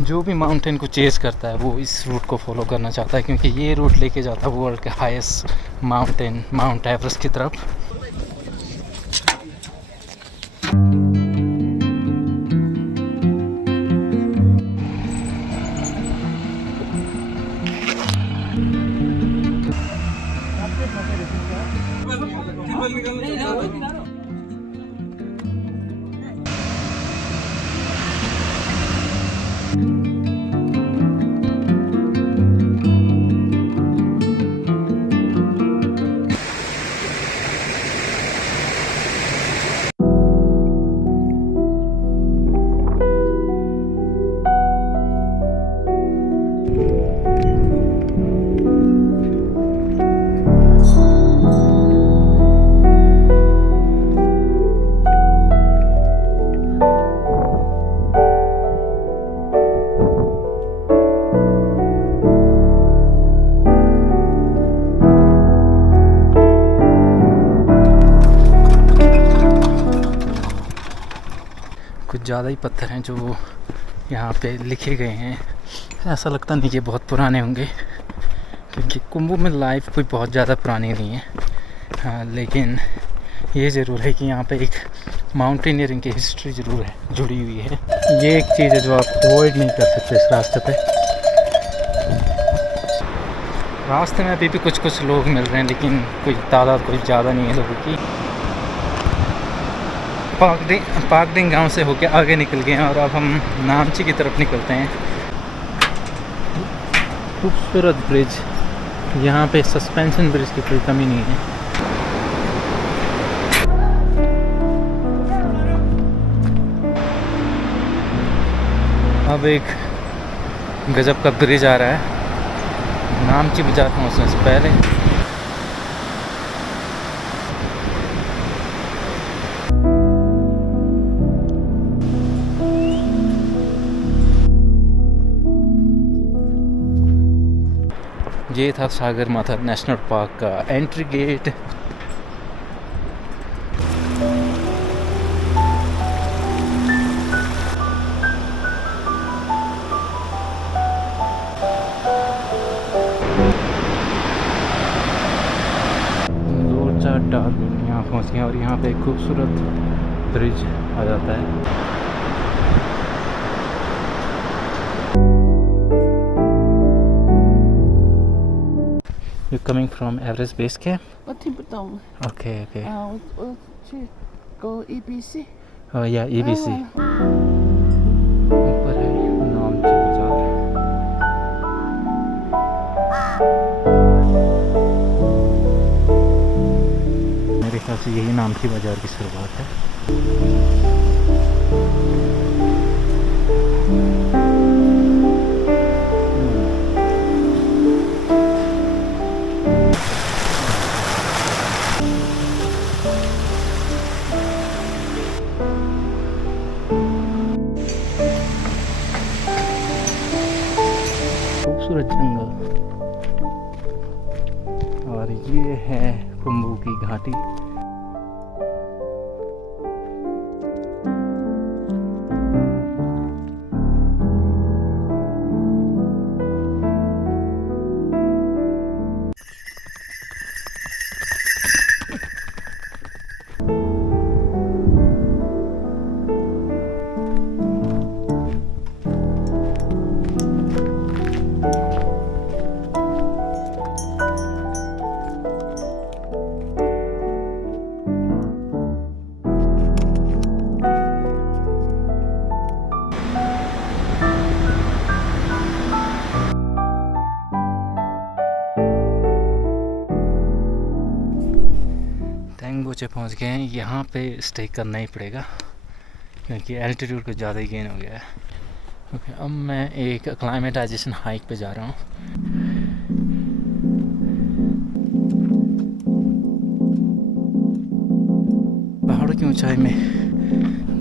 जो भी माउंटेन को चेज़ करता है वो इस रूट को फॉलो करना चाहता है, क्योंकि ये रूट लेके जाता है वर्ल्ड के हाईएस्ट माउंटेन माउंट एवरेस्ट की तरफ। कुछ ज़्यादा ही पत्थर हैं जो यहाँ पे लिखे गए हैं। ऐसा लगता नहीं कि बहुत पुराने होंगे, क्योंकि कुंभ में लाइफ कोई बहुत ज़्यादा पुरानी नहीं है। हाँ, लेकिन ये ज़रूर है कि यहाँ पे एक माउंटेनियरिंग की हिस्ट्री ज़रूर है, जुड़ी हुई है। ये एक चीज़ है जो आप अवॉइड नहीं कर सकते इस रास्ते पे। रास्ते में अभी भी कुछ लोग मिल रहे हैं, लेकिन कोई तादाद कोई ज़्यादा नहीं है लोगों की। पाकडिंग गांव से होके आगे निकल गए हैं और अब हम नामची की तरफ निकलते हैं। खूबसूरत ब्रिज, यहाँ पे सस्पेंशन ब्रिज की कोई कमी नहीं है। अब एक गजब का ब्रिज आ रहा है, नामची बाजार पहुँचने से पहले। ये था सागर माथा नेशनल पार्क का एंट्री गेट। दो चार टावर यहाँ पहुँच गए और यहाँ पे एक खूबसूरत ब्रिज आ जाता है। You're coming from Everest Base Camp? 我听不懂。 Okay, okay. 我去 Go EBC。 Oh yeah, EBC. ऊपर है नामची बाजार। मेरे ख्याल से यही नामची बाजार की शुरुआत है। खूबसूरत जंगल, और ये है कुंभू की घाटी। तेंगबोचे पहुंच गए हैं। यहाँ पे स्टे करना ही पड़ेगा क्योंकि एल्टीट्यूड कुछ ज़्यादा ही गेन हो गया है। ओके, अब मैं एक एक्लाइमेटाइजेशन हाइक पे जा रहा हूँ। पहाड़ों की ऊंचाई में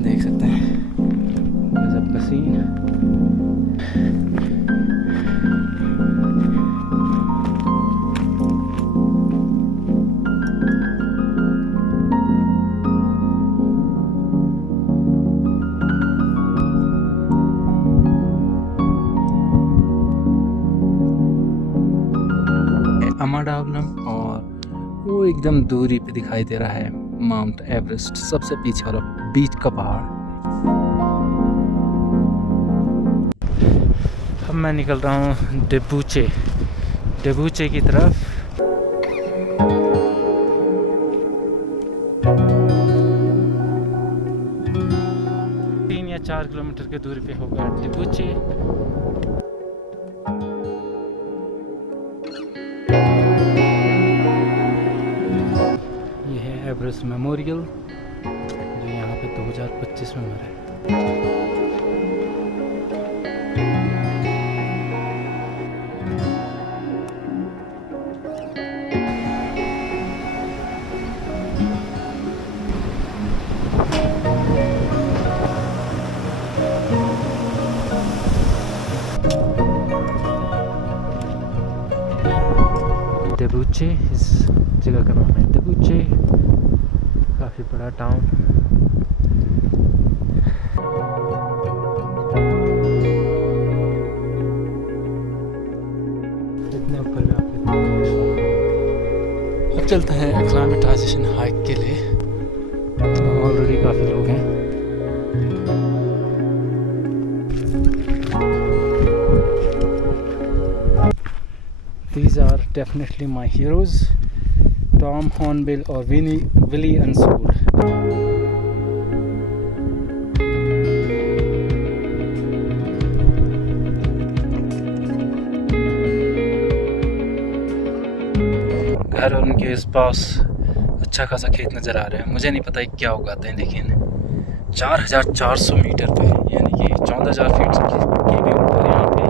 देख सकते हैं गजब का सीन। अमाडाबलम, और वो एकदम दूरी पे दिखाई दे रहा है माउंट एवरेस्ट, सबसे पीछे वाला बीच का पहाड़। अब मैं निकल रहा हूँ डेबूचे की तरफ। 3 या 4 किलोमीटर की दूरी पे होगा डेबूचे। ये है एवरेस्ट मेमोरियल, जो यहाँ पे 2025 में मरा है। डेबूचे, इस जगह का नाम है डेबूचे, काफ़ी बड़ा टाउन। इतने ऊपर में आपको अब चलते हैं एक्लामेटाइजेशन हाइक के लिए। ऑलरेडी काफ़ी लोग हैं। These are definitely my heroes, Tom Hornbill और Willie Unsold. घर और उनके इस पास अच्छा खासा खेत नज़र आ रहा है। मुझे नहीं पता क्या उगाते हैं, लेकिन 4400 मीटर पे, यानी कि 14,000 फीट के भी ऊपर यहाँ पे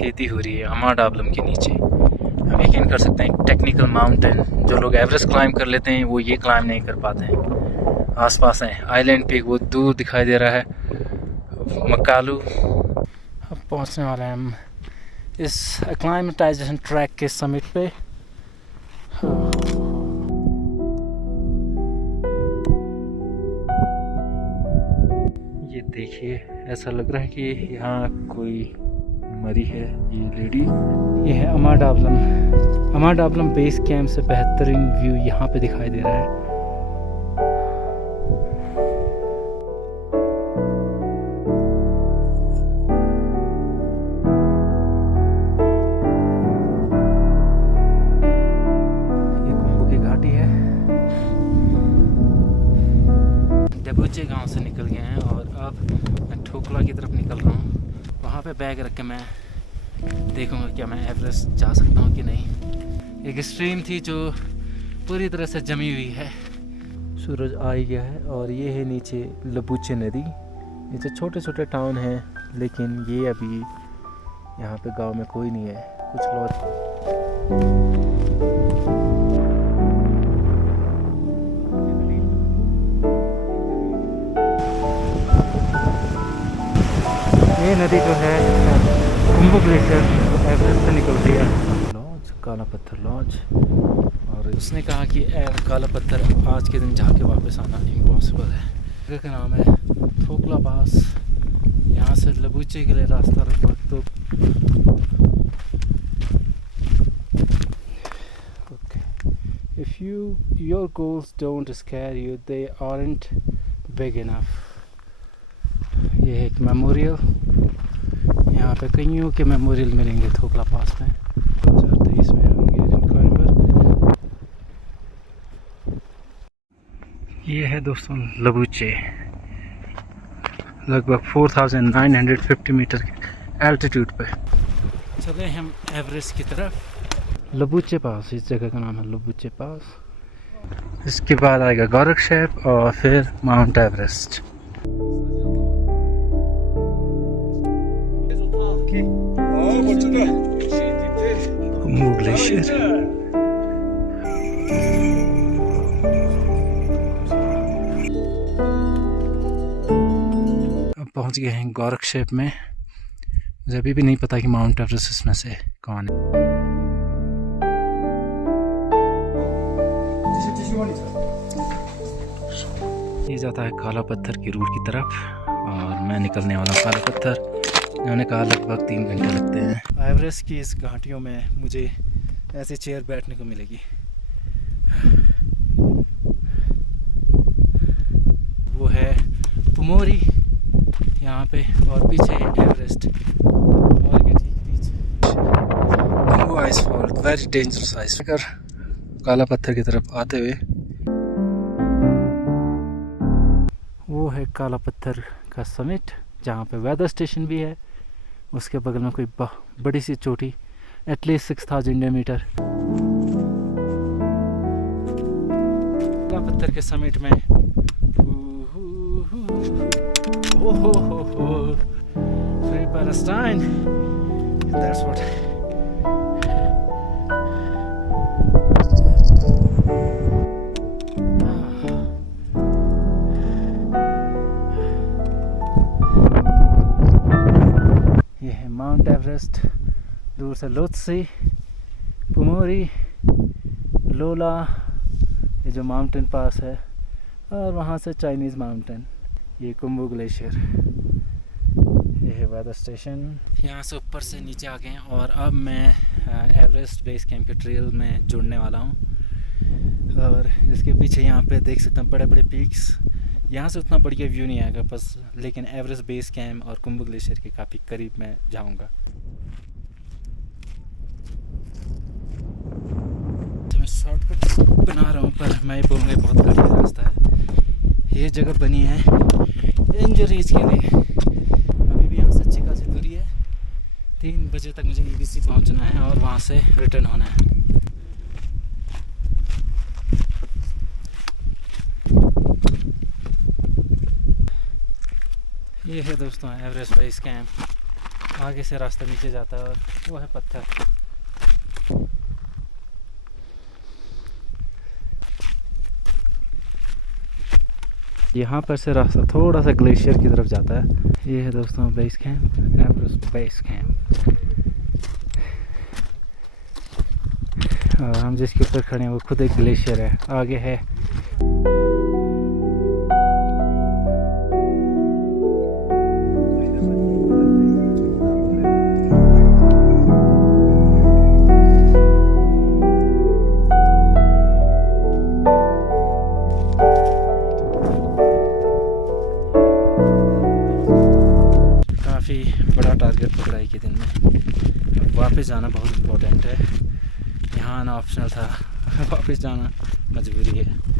खेती हो रही है अमाडाबलम के नीचे। हम यकीन कर सकते हैं टेक्निकल माउंटेन, जो लोग एवरेस्ट क्लाइंब कर लेते हैं वो ये क्लाइंब नहीं कर पाते हैं। आसपास हैं आइलैंड पे, वो दूर दिखाई दे रहा है मकालू। अब पहुंचने वाले हैं हम इस एक्लामेटाइजेशन ट्रैक के समिट पे। ये देखिए, ऐसा लग रहा है कि यहाँ कोई मरी है ये लेडी। ये है अमाडाबलम बेस कैंप से बेहतरीन व्यू यहाँ पे दिखाई दे रहा है। ये कुंभू की घाटी है। डेबूचे गांव से निकल गए हैं और अब मैं ठोकला की तरफ निकल रहा हूँ। वहाँ पे बैग रख के मैं देखूँगा क्या मैं एवरेस्ट जा सकता हूँ कि नहीं। एक स्ट्रीम थी जो पूरी तरह से जमी हुई है। सूरज आ ही गया है और ये है नीचे लबूचे नदी। नीचे छोटे छोटे टाउन हैं, लेकिन ये अभी यहाँ पे गांव में कोई नहीं है। कुछ लोग ये नदी जो है कुंभू ग्लेशियर एवरेस्ट से निकलती है। लॉज, काला पत्थर लॉज। और उसने कहा कि काला पत्थर आज के दिन जाके वापस आना इम्पॉसिबल है। जगह का नाम है ठोकला पास। यहाँ से लबूचे के लिए रास्ता लगभग तो if your goals don't square you, they aren't big enough. ये है एक मेमोरियल। यहाँ पे कईयों के मेमोरियल मिलेंगे ठोकला पास में। 2023 में हंगेरियन क्लाइंबर। ये है दोस्तों लबूचे, लगभग 4950 मीटर एल्टीट्यूड पे। चले हम एवरेस्ट की तरफ। लबूचे पास, इस जगह का नाम है लबूचे पास। इसके बाद आएगा गोरखशेप और फिर माउंट एवरेस्ट। कुंभू ग्लेशियर। अब पहुंच गए हैं गोरखशेप में। मुझे अभी भी नहीं पता कि माउंट एवरेस्ट इसमें से कौन है। ये जाता है काला पत्थर की रूट की तरफ और मैं निकलने वाला हूँ काला पत्थर। उन्होंने कहा लगभग 3 घंटे लगते हैं। एवरेस्ट की इस घाटियों में मुझे ऐसी चेयर बैठने को मिलेगी। वो है पुमोरी यहाँ पे, और पीछे है एवरेस्ट, और के ठीक पीछे Khumbu icefall, very dangerous ice. Kala Patthar की तरफ आते हुए वो है काला पत्थर का समिट, जहाँ पे वेदर स्टेशन भी है। उसके बगल में कोई बड़ी सी चोटी, एटलीस्ट 6000 मीटर। काला पत्थर के समिट में फ्री पैलेस्टाइन, दैट्स व्हाट। ये है माउंट एवरेस्ट, दूर से लोत्सी, पुमोरी, लोला, ये जो माउंटेन पास है, और वहाँ से चाइनीज़ माउंटेन, ये कुंबू ग्लेशियर। ये है वेदर स्टेशन। यहाँ से ऊपर से नीचे आ गए हैं और अब मैं एवरेस्ट बेस कैंप के ट्रेल में जुड़ने वाला हूँ। और इसके पीछे यहाँ पे देख सकते हैं बड़े बड़े पीक्स। यहाँ से उतना बढ़िया व्यू नहीं आएगा बस, लेकिन एवरेस्ट बेस कैंप और कुंबू ग्लेशियर के काफ़ी करीब मैं जाऊँगा। तो मैं शॉर्टकट बना रहा हूँ, पर मैं ये बोलूँगा बहुत कठिन रास्ता है। ये जगह बनी है इंजरीज के लिए। अभी भी यहाँ से अच्छी खासी दूरी है। 3 बजे तक मुझे EBC पहुँचना है और वहाँ से रिटर्न होना है। ये है दोस्तों एवरेस्ट बेस कैंप। आगे से रास्ता नीचे जाता है और वो है पत्थर। यहाँ पर से रास्ता थोड़ा सा ग्लेशियर की तरफ जाता है। ये है दोस्तों base camp, Everest base camp. और हम जिसके ऊपर खड़े हैं वो खुद एक ग्लेशियर है। आगे है बड़ा टारगेट पकड़ाई के दिन में। वापस जाना बहुत इम्पोर्टेंट है। यहाँ आना ऑप्शनल था, वापस जाना मजबूरी है।